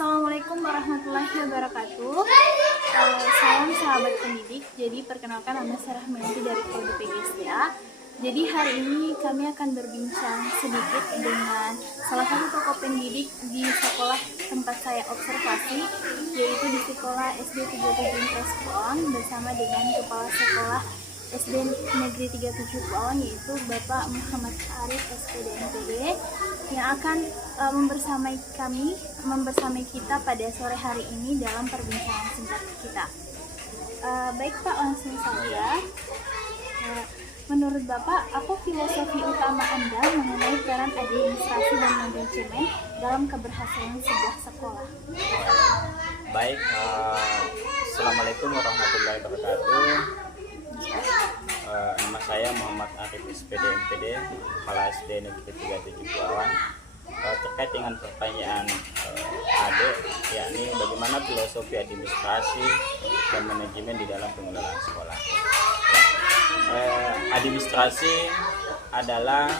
Assalamualaikum warahmatullahi wabarakatuh. Salam sahabat pendidik. Jadi perkenalkan, nama saya Rahmanti dari Prodi PGSDA. Jadi hari ini kami akan berbincang sedikit dengan salah satu tokoh pendidik di sekolah tempat saya observasi, yaitu di sekolah SD 37 Respon, bersama dengan kepala sekolah SD Negeri 37 Puawan, yaitu Bapak Muhammad Arif SPD MPD, yang akan membersamai kita pada sore hari ini dalam perbincangan singkat kita. Baik Pak, langsung saja. Menurut Bapak, apa filosofi utama Anda mengenai peran administrasi dan manajemen dalam keberhasilan sebuah sekolah? Baik, Assalamualaikum warahmatullahi wabarakatuh. Nama saya Muhammad Arif SPD MPD, Kepala SD Negeri 37 Puawan. Terkait dengan pertanyaan Ade, yakni bagaimana filosofi administrasi dan manajemen di dalam pengelolaan sekolah. Administrasi adalah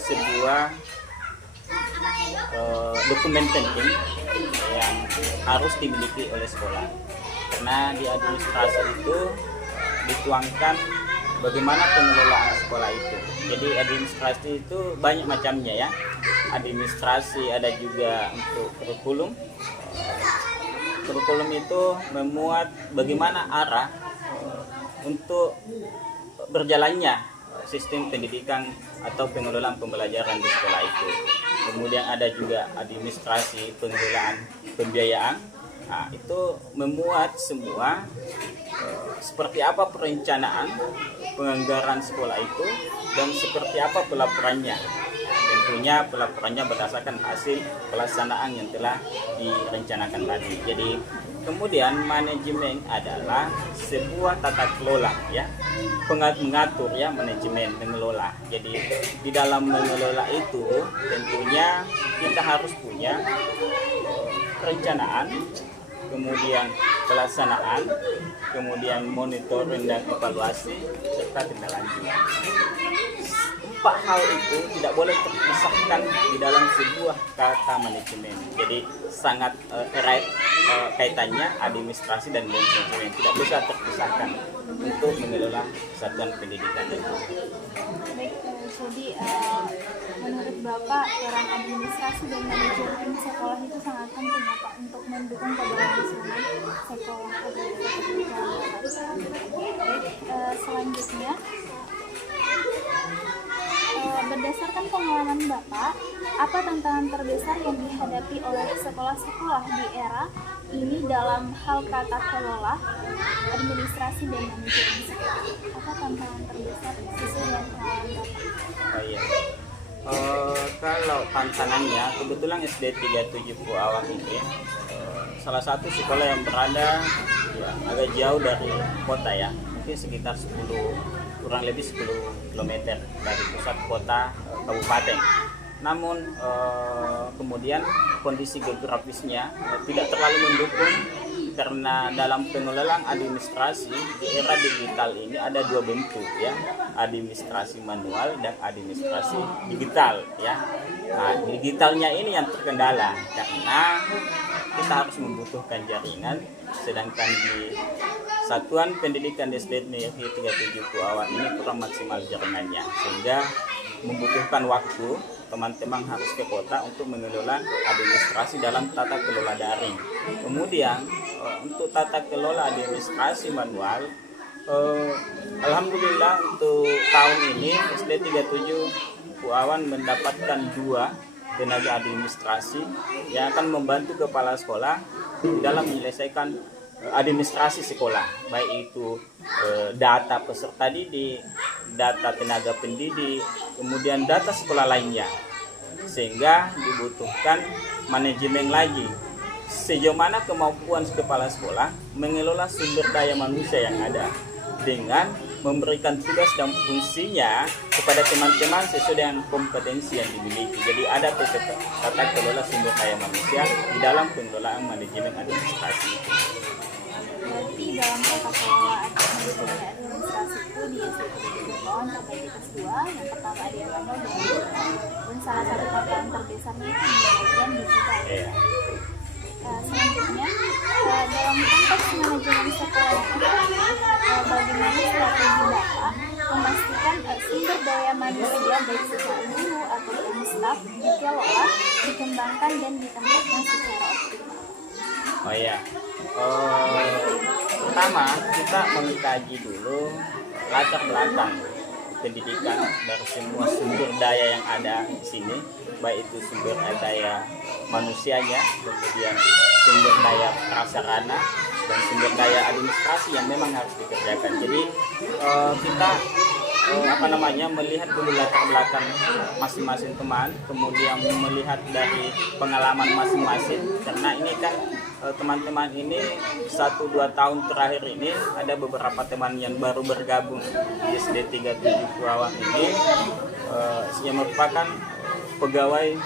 sebuah dokumen penting yang harus dimiliki oleh sekolah, karena di administrasi itu dituangkan bagaimana pengelolaan sekolah itu. Jadi administrasi itu banyak macamnya ya. Administrasi ada juga untuk kurikulum. Kurikulum itu memuat bagaimana arah untuk berjalannya sistem pendidikan atau pengelolaan pembelajaran di sekolah itu. Kemudian ada juga administrasi pengelolaan pembiayaan. Nah, itu memuat semua seperti apa perencanaan penganggaran sekolah itu dan seperti apa pelaporannya. Tentunya pelaporannya berdasarkan hasil pelaksanaan yang telah direncanakan tadi. Jadi kemudian manajemen adalah sebuah tata kelola ya, mengatur ya, manajemen mengelola. Jadi di dalam mengelola itu tentunya kita harus punya perencanaan, kemudian pelaksanaan, kemudian monitoring dan evaluasi, serta tindak lanjut. 4 hal itu tidak boleh terpisahkan di dalam sebuah kata manajemen. Jadi sangat erat kaitannya administrasi dan manajemen, tidak bisa terpisahkan untuk mengelola satuan pendidikan. Baik, jadi menurut Bapak peran administrasi dan manajemen sekolah itu sangat penting ya Pak untuk mendukung keberlangsungan sekolah. Baik, selanjutnya berdasarkan pengalaman Bapak, apa tantangan terbesar yang dihadapi oleh sekolah-sekolah di era ini dalam hal tata kelola, administrasi dan manajemen sekolah? Apa tantangan terbesar sesuai dengan pengalaman Bapak? Oh iya. Kalau tantangannya, kebetulan SD 37 Puawan ini salah satu sekolah yang berada ya, agak jauh dari kota ya, mungkin sekitar kurang lebih 10 km dari pusat kota kabupaten. Namun kemudian kondisi geografisnya tidak terlalu mendukung, karena dalam pengelolaan administrasi di era digital ini ada 2 bentuk ya, administrasi manual dan administrasi digital ya. Nah, digitalnya ini yang terkendala karena kita harus membutuhkan jaringan, sedangkan di Satuan Pendidikan SD Negeri 37 Puawan ini kurang maksimal jaringannya, sehingga membutuhkan waktu. Teman-teman harus ke kota untuk mengelola administrasi dalam tata kelola daring. Kemudian untuk tata kelola administrasi manual, alhamdulillah untuk tahun ini SD 37 Puawan mendapatkan 2 tenaga administrasi yang akan membantu kepala sekolah dalam menyelesaikan administrasi sekolah, baik itu data peserta didik, data tenaga pendidik, kemudian data sekolah lainnya, sehingga dibutuhkan manajemen lagi. Sejauh mana kemampuan kepala sekolah mengelola sumber daya manusia yang ada dengan memberikan tugas dan fungsinya kepada teman-teman sesuai dengan kompetensi yang dimiliki. Jadi ada tata kelola sumber daya manusia di dalam pengelolaan manajemen administrasi itu. Berarti dalam tata kelola administrasi itu di SD 37 Puawan terbagi atas 2. Yang pertama ada yang manual dan salah satu tantangan terbesarnya itu di bagian digital. Selanjutnya, dalam konteks manajemen sekolah yang efektif, bagaimana strategi Bapak memastikan sumber daya manusia baik secara guru ataupun staf dikelola, dikembangkan dan ditempatkan secara optimal? Oh ya, pertama kita mengkaji dulu latar belakang pendidikan dari semua sumber daya yang ada di sini, baik itu sumber daya manusianya, kemudian sumber daya prasarana dan sumber daya administrasi yang memang harus dikerjakan. Jadi kita melihat dulu latar belakang masing-masing teman, kemudian melihat dari pengalaman masing-masing, karena ini kan teman-teman ini 1-2 tahun terakhir ini ada beberapa teman yang baru bergabung di SD 37 Puawang ini yang merupakan pegawai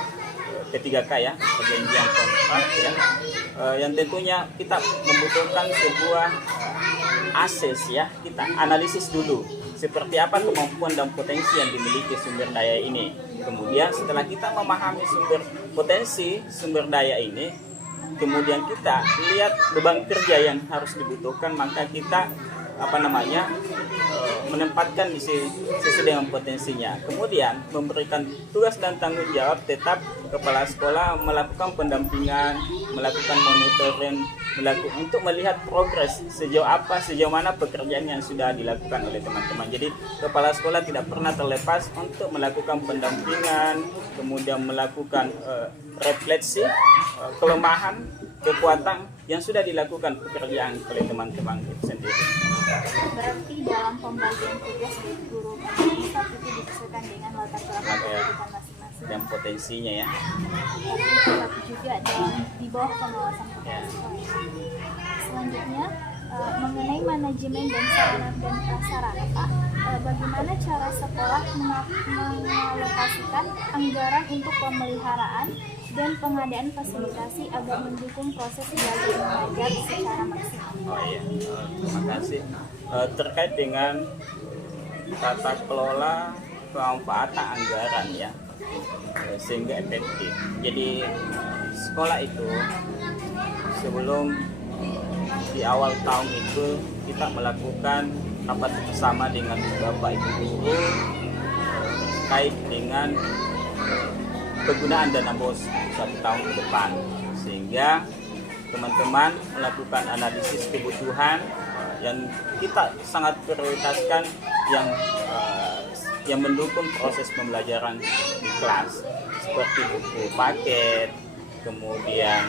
P3K ya, perjanjian kontrak ya, yang tentunya kita membutuhkan sebuah akses ya, kita analisis dulu seperti apa kemampuan dan potensi yang dimiliki sumber daya ini. Kemudian setelah kita memahami sumber daya ini, kemudian kita lihat beban kerja yang harus dibutuhkan, maka kita menempatkan di sesuai dengan potensinya. Kemudian memberikan tugas dan tanggung jawab tetap kepala sekolah melakukan pendampingan, melakukan monitoring, untuk melihat progres sejauh mana pekerjaan yang sudah dilakukan oleh teman-teman. Jadi kepala sekolah tidak pernah terlepas untuk melakukan pendampingan, kemudian melakukan refleksi kelemahan, kekuatan yang sudah dilakukan pekerjaan oleh teman-teman sendiri. Berarti dalam pembagian tugas dari guru dan staf itu disesuaikan dengan latar belakang pendidikan masing-masing dan potensinya ya. Tapi tetap juga di bawah pengawasan kepala sekolah. Selanjutnya, mengenai manajemen dan sarana dan prasarana, Pak, bagaimana cara sekolah mengalokasikan anggaran untuk pemeliharaan dan pengadaan fasilitasi agar mendukung proses belajar mengajar secara maksimal? Oh iya, terima kasih. Terkait dengan tata kelola pemanfaatan anggaran ya, sehingga efektif. Jadi sekolah itu sebelum di awal tahun itu kita melakukan rapat bersama dengan Bapak Ibu guru terkait dengan penggunaan dana BOS 1 tahun ke depan, sehingga teman-teman melakukan analisis kebutuhan yang kita sangat prioritaskan yang mendukung proses pembelajaran di kelas, seperti buku paket, kemudian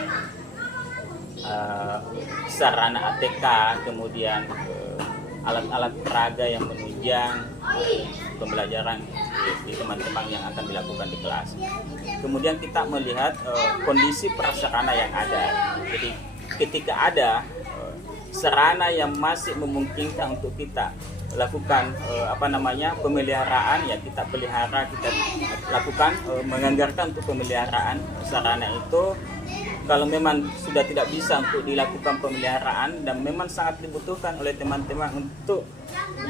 sarana ATK, kemudian alat-alat peraga yang menunjang pembelajaran di teman-teman yang akan dilakukan di kelas. Kemudian kita melihat kondisi prasarana yang ada. Jadi ketika ada sarana yang masih memungkinkan untuk kita lakukan pemeliharaan, ya kita pelihara, kita lakukan menganggarkan untuk pemeliharaan sarana itu. Kalau memang sudah tidak bisa untuk dilakukan pemeliharaan dan memang sangat dibutuhkan oleh teman-teman untuk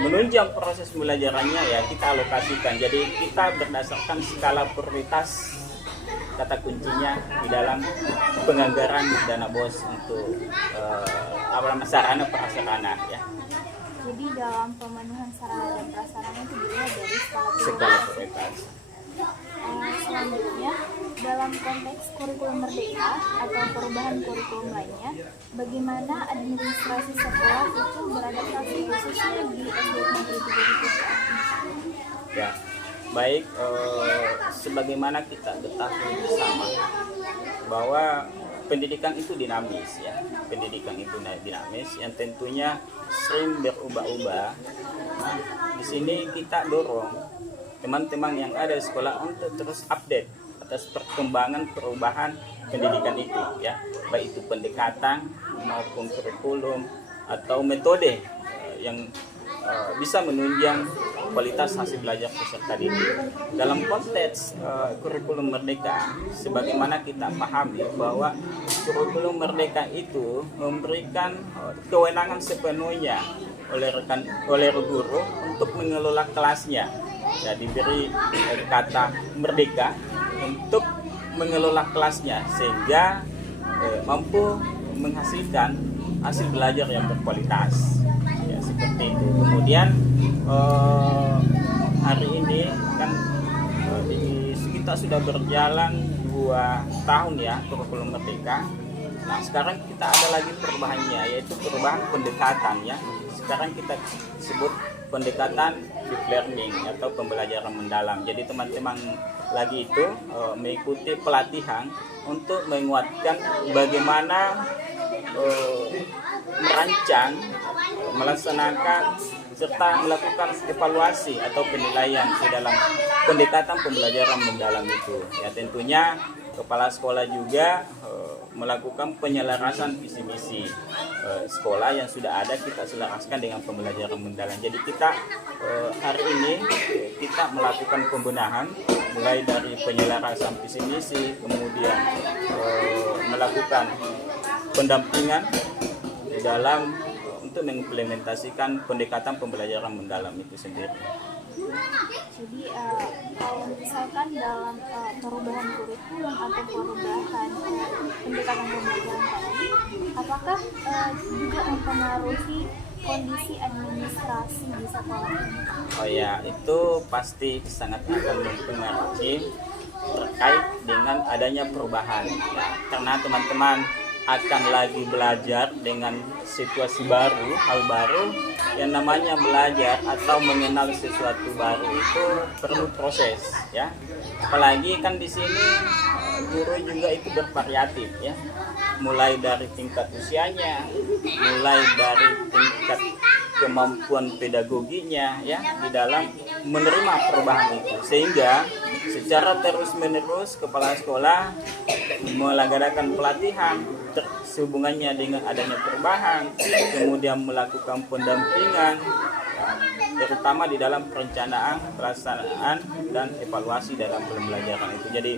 menunjang proses pembelajarannya, ya kita alokasikan. Jadi kita berdasarkan skala prioritas, kata kuncinya di dalam penganggaran dana BOS untuk sarana prasarana ya. Jadi dalam pemenuhan sarana dan prasarana itu dilihat dari skala prioritas. Selanjutnya, dalam konteks kurikulum merdeka atau perubahan kurikulum lainnya, bagaimana administrasi sekolah itu beradaptasi khususnya di SD Negeri 37? Ya, baik, sebagaimana kita ketahui bersama bahwa pendidikan itu dinamis ya, pendidikan itu dinamis yang tentunya sering berubah-ubah. Nah, di sini kita dorong teman-teman yang ada di sekolah untuk terus update atas perkembangan perubahan pendidikan itu ya, baik itu pendekatan maupun kurikulum atau metode yang bisa menunjang kualitas hasil belajar peserta didik. Dalam konteks kurikulum merdeka, sebagaimana kita pahami bahwa kurikulum merdeka itu memberikan kewenangan sepenuhnya oleh guru untuk mengelola kelasnya. Ya, diberi kata merdeka untuk mengelola kelasnya, sehingga mampu menghasilkan hasil belajar yang berkualitas, ya seperti itu. Kemudian hari ini kan kita sudah berjalan 2 tahun ya kurikulum Merdeka. Nah sekarang kita ada lagi perubahannya, yaitu perubahan pendekatan ya. Sekarang kita sebut pendekatan deep learning atau pembelajaran mendalam. Jadi teman-teman lagi itu mengikuti pelatihan untuk menguatkan bagaimana merancang, melaksanakan serta melakukan evaluasi atau penilaian di dalam pendekatan pembelajaran mendalam itu. Ya tentunya kepala sekolah juga melakukan penyelarasan visi misi sekolah yang sudah ada, kita selaraskan dengan pembelajaran mendalam. Jadi kita hari ini kita melakukan pembenahan mulai dari penyelarasan visi misi, kemudian melakukan pendampingan di dalam untuk mengimplementasikan pendekatan pembelajaran mendalam itu sendiri. Jadi kalau misalkan dalam perubahan kurikulum atau perubahan pendekatan pembelajaran tadi, apakah juga mempengaruhi kondisi administrasi di sekolah ini? Oh ya, itu pasti sangat akan mempengaruhi terkait dengan adanya perubahan ya, karena teman-teman akan lagi belajar dengan situasi baru, hal baru. Yang namanya belajar atau mengenal sesuatu baru itu perlu proses ya. Apalagi kan di sini guru juga itu bervariatif ya. Mulai dari tingkat usianya, mulai dari tingkat kemampuan pedagoginya ya di dalam menerima perubahan itu, sehingga secara terus-menerus kepala sekolah melaksanakan pelatihan sehubungannya dengan adanya perubahan, kemudian melakukan pendampingan terutama di dalam perencanaan, pelaksanaan dan evaluasi dalam pembelajaran itu. Jadi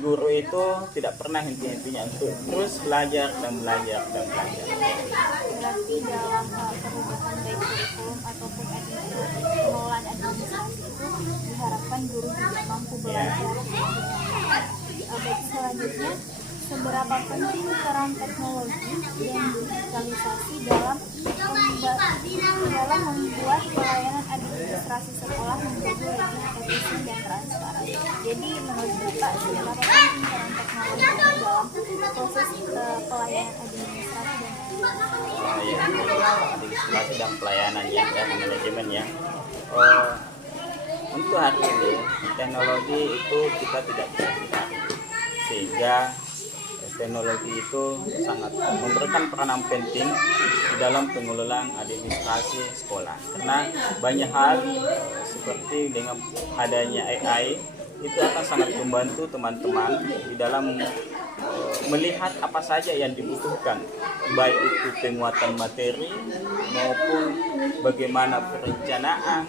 guru itu tidak pernah henti-hentinya untuk terus belajar dan belajar dan belajar. Berarti dalam perubahan baik kurikulum ataupun pengelolaan administrasi itu diharapkan guru juga mampu belajar. Baik, selanjutnya, seberapa penting peran teknologi dan digitalisasi dalam membuat pelayanan administrasi sekolah menjadi lebih efisien dan transparan. Jadi menurut Bapak, seberapa penting peran teknologi dalam proses pelayanan administrasi dan administrasi dan pelayanan ya, dan manajemen ya. Untuk hari ini teknologi itu kita tidak bisa hindari, sehingga teknologi itu sangat memberikan peranan penting di dalam pengelolaan administrasi sekolah, karena banyak hal seperti dengan adanya AI itu akan sangat membantu teman-teman di dalam melihat apa saja yang dibutuhkan, baik itu penguatan materi maupun bagaimana perencanaan,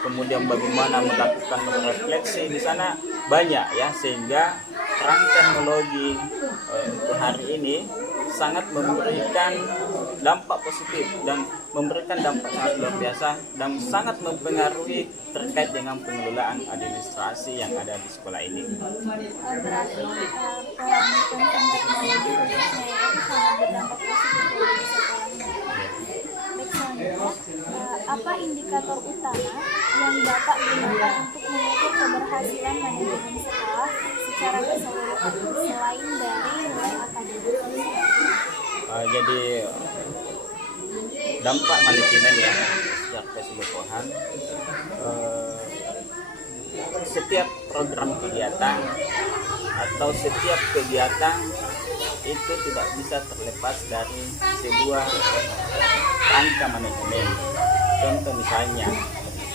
kemudian bagaimana melakukan refleksi di sana banyak ya, sehingga peran teknologi untuk hari ini sangat memberikan dampak positif dan memberikan dampak sangat luar biasa dan sangat mempengaruhi terkait dengan pengelolaan administrasi yang ada di sekolah ini. berarti peran penting teknologi khususnya itu sangat berdampak positif bagi sekolah ini. Baik, selanjutnya, apa indikator utama yang Bapak gunakan untuk mengukur keberhasilan manajemen sekolah secara keseluruhan selain dari nilai akademik? Jadi dampak manajemen ya secara keseluruhan, setiap program kegiatan atau setiap kegiatan itu tidak bisa terlepas dari sebuah rangka manajemen. Contoh misalnya,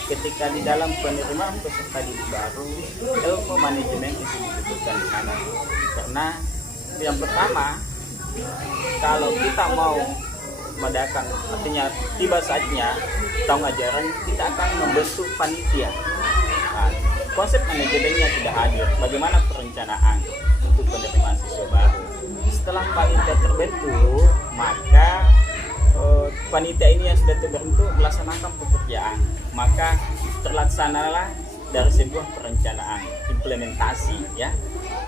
ketika di dalam penerimaan peserta didik baru, ilmu manajemen itu dibutuhkan di sana. Karena yang pertama, kalau kita mau mengadakan, artinya tiba saatnya tahun ajaran, kita akan membentuk panitia. Nah, konsep manajemennya tidak hadir. Bagaimana perencanaan untuk penerimaan siswa baru? Setelah panitia terbentuk, maka panitia ini yang sudah terbentuk melaksanakan pekerjaan, maka terlaksanalah dari sebuah perencanaan implementasi ya.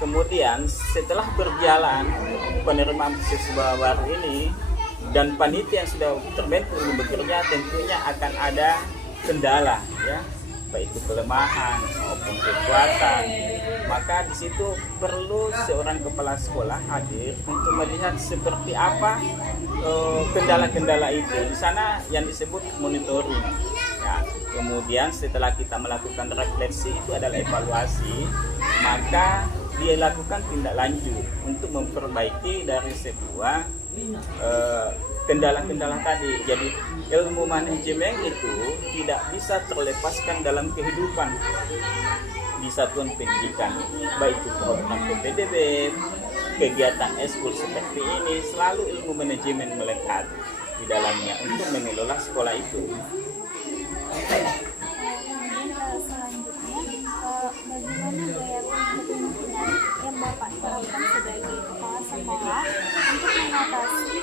Kemudian setelah berjalan penerimaan siswa baru ini dan panitia yang sudah terbentuk ini bekerja, tentunya akan ada kendala ya, baik itu kelemahan maupun kekuatan. Maka di situ perlu seorang kepala sekolah hadir untuk melihat seperti apa kendala-kendala itu. Di sana yang disebut monitoring. Ya, kemudian setelah kita melakukan refleksi itu adalah evaluasi, maka dia lakukan tindak lanjut untuk memperbaiki dari sebuah kendala-kendala tadi. Jadi ilmu manajemen itu tidak bisa terlepaskan dalam kehidupan di satuan pendidikan, baik itu program PPDB, kegiatan eskul seperti ini, selalu ilmu manajemen melekat di dalamnya untuk mengelola sekolah itu. Kemudian selanjutnya, bagaimana gaya kepemimpinan yang Bapak terapkan sebagai kepala sekolah untuk mengatasi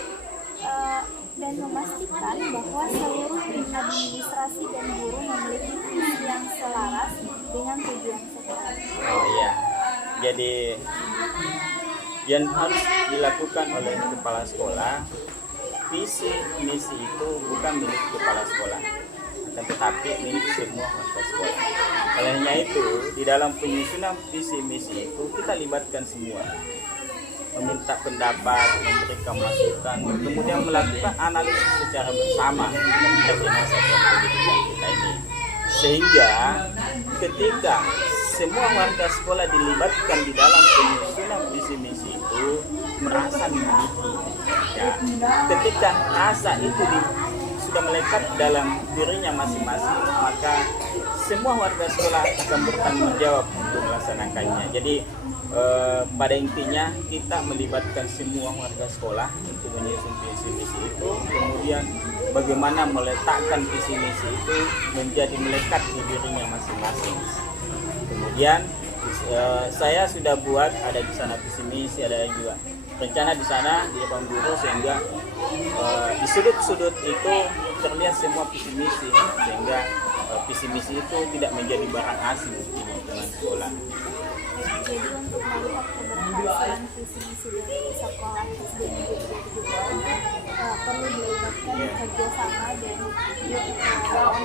dan memastikan bahwa seluruh tim administrasi dan guru memiliki visi yang selaras dengan tujuan sekolah. Oh iya, jadi yang harus dilakukan oleh kepala sekolah, visi misi itu bukan milik kepala sekolah, akan tetapi milik semua warga sekolah. Olehnya itu, di dalam penyusunan visi misi itu kita libatkan semua, meminta pendapat, memberikan masukan, kemudian melakukan analisis secara bersama dengan satuan pendidikan kita ini. Sehingga ketika semua warga sekolah dilibatkan di dalam penyusunan visi misi itu merasa memiliki, ya, ketika rasa itu sudah melekat dalam dirinya masing-masing, maka semua warga sekolah akan bertanggung jawab untuk melaksanakannya. Jadi pada intinya kita melibatkan semua warga sekolah untuk menyusun visi misi itu, kemudian bagaimana meletakkan visi misi itu menjadi melekat di dirinya masing-masing. Kemudian saya sudah buat ada di sana visi misi, ada juga rencana di sana di ruang guru, sehingga di sudut-sudut itu terlihat semua visi misi, sehingga visi misi itu tidak menjadi barang asing di lingkungan sekolah. Jadi untuk melihat keberhasilan visi misi dari sekolah SD Negeri 3 perlu dilibatkan kerjasama dan kekeluargaan.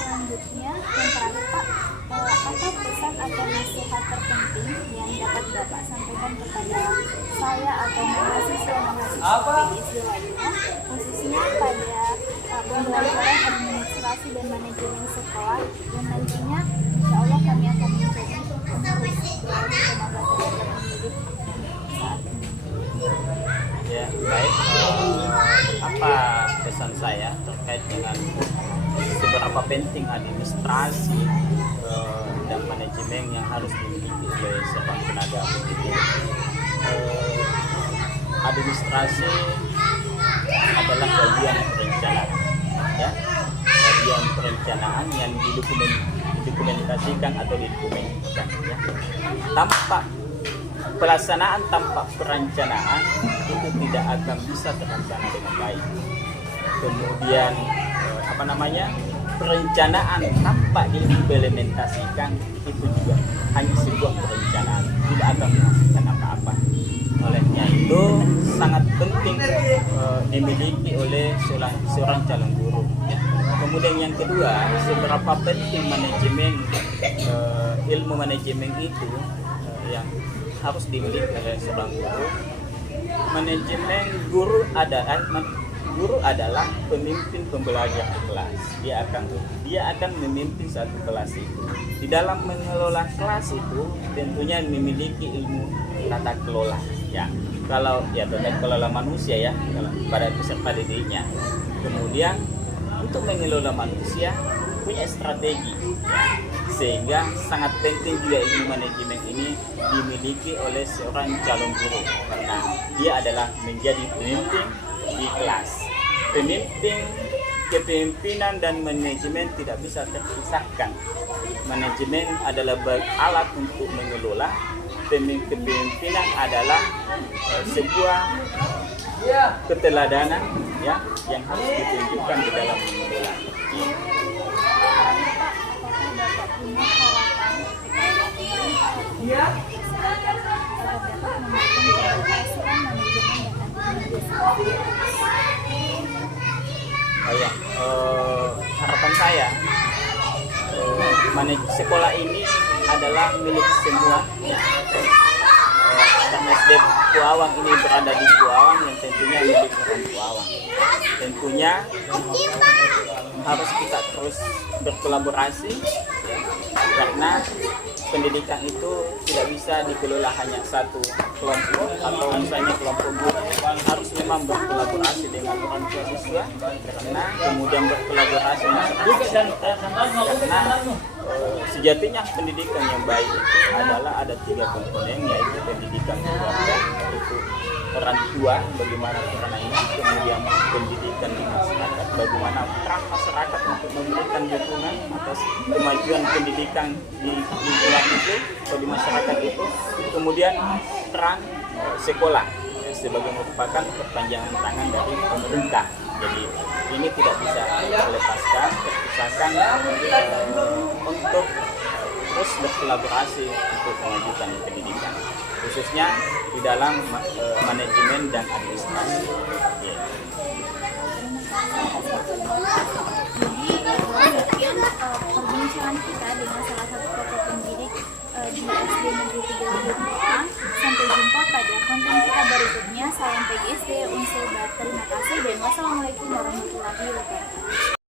Selanjutnya, yang terakhir Pak, apa pesan atau nasihat terpenting yang dapat Bapak sampaikan kepada saya atau mahasiswa PGSD lainnya, khususnya pada pembelajaran administrasi dan manajemen sekolah yang nantinya insya Allah kami akan menjadi penerus dari tenaga pendidik saat ini. Ya, baik. Apa pesan saya terkait dengan seberapa penting administrasi dan manajemen yang harus dimiliki oleh seorang tenaga pendidik? Administrasi adalah bagian perencanaan, ya, bagian perencanaan yang didokumentasikan atau didokumentasikan, ya. Tanpa pelaksanaan, tanpa perencanaan itu tidak akan bisa terlaksana dengan baik. Kemudian perencanaan tanpa diimplementasikan itu juga hanya sebuah perencanaan, tidak akan menghasilkan apa-apa. Olehnya itu sangat penting dimiliki oleh seorang calon guru, ya. Kemudian yang kedua, seberapa penting manajemen ilmu manajemen itu yang harus dimiliki oleh seorang guru. Manajemen guru adalah pemimpin pembelajar kelas. Dia akan memimpin satu kelas itu. Di dalam mengelola kelas itu tentunya memiliki ilmu tata kelola, ya. Kalau ya tata kelola manusia, ya, pada peserta didiknya. Kemudian untuk mengelola manusia punya strategi, ya. Sehingga sangat penting juga ilmu manajemen ini dimiliki oleh seorang calon guru, karena dia adalah menjadi pemimpin di kelas. Kepemimpinan dan manajemen tidak bisa terpisahkan. Manajemen adalah alat untuk mengelola, kepemimpinan adalah sebuah keteladanan, ya, yang harus ditunjukkan di dalam mengelola. Bapak punya harapan kepada pemerintah agar dapat mendukung keberhasilan manajemen dan administrasi. Oh ya, harapan saya sekolah ini adalah milik semua. Karena SD Puawang ini berada di Puawang yang tentunya milik orang Puawang. Tentunya harus kita terus berkolaborasi ya, karena pendidikan itu tidak bisa dikelola hanya satu kelompok atau misalnya kelompok guru, harus memang berkolaborasi dengan orang tua siswa, karena kemudian berkolaborasi masyarakat karena sejatinya pendidikan yang baik itu adalah ada 3 komponen, yaitu pendidikan keluarga, yaitu orang tua bagaimana peranannya, kemudian pendidikan di masyarakat, bagaimana peran masyarakat untuk memberikan dukungan atas kemajuan pendidikan di lingkungan itu atau di masyarakat itu, kemudian peran sekolah sebagai merupakan perpanjangan tangan dari pemerintah. Jadi ini tidak bisa terpisahkan untuk terus berkolaborasi untuk memajukan pendidikan, khususnya di dalam manajemen dan administrasi. Ya. Jadi sekian perbincangan kita dengan salah satu tokoh pendidik di SD Negeri 3 Jepang. Sampai jumpa pada konten kita berikutnya. Salam PGSD Unsur. Terima kasih dan wassalamualaikum warahmatullahi wabarakatuh.